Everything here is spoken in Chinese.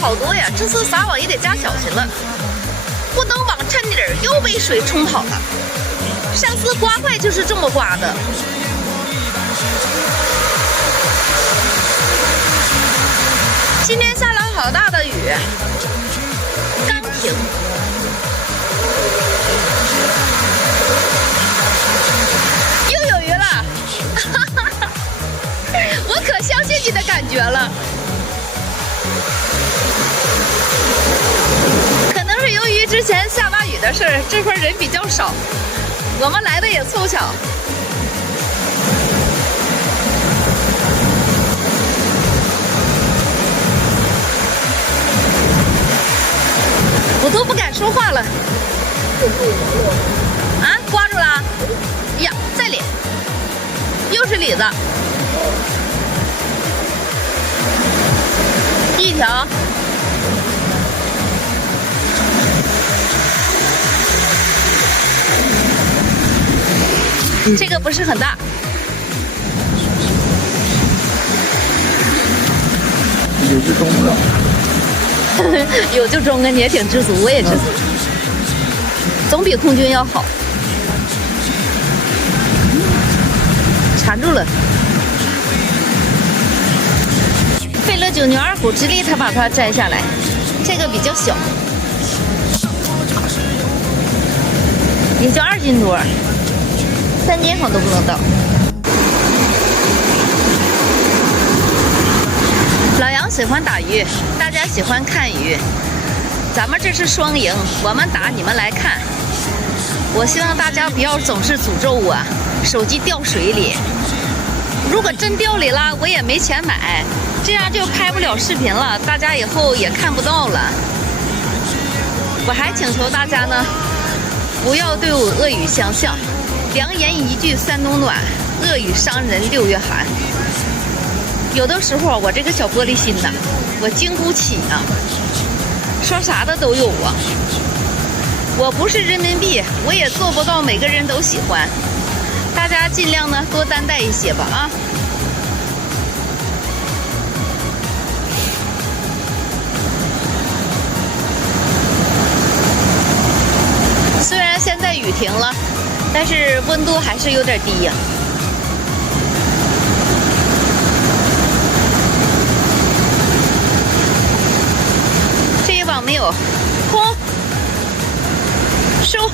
好多呀，这次撒网也得加小心了，不等网沉底儿又被水冲跑了。上次刮怪就是这么刮的。今天下了好大的雨，刚停。又有鱼了，哈哈哈！我可相信你的感觉了。可能是由于之前下大雨的事儿，这块人比较少，我们来的也凑巧。我都不敢说话了。啊，刮住了！呀，在里，又是李子，一条。这个不是很大。有只中的。有就中啊，你也挺知足，我也知足，总比空军要好。缠住了，费了9牛2虎之力才把它摘下来。这个比较小，也就2斤多，3斤好像都不能到。老杨喜欢打鱼，大家喜欢看鱼，咱们这是双赢，我们打你们来看。我希望大家不要总是诅咒我手机掉水里，如果真掉里了，我也没钱买，这样就拍不了视频了，大家以后也看不到了。我还请求大家呢，不要对我恶语相向，良言一句三冬暖，恶语伤人6月寒。有的时候我这个小玻璃心呐，我经不起啊，说啥的都有啊。我不是人民币，我也做不到每个人都喜欢，大家尽量呢多担待一些吧啊。虽然现在雨停了，但是温度还是有点低呀。这一网没有，空收。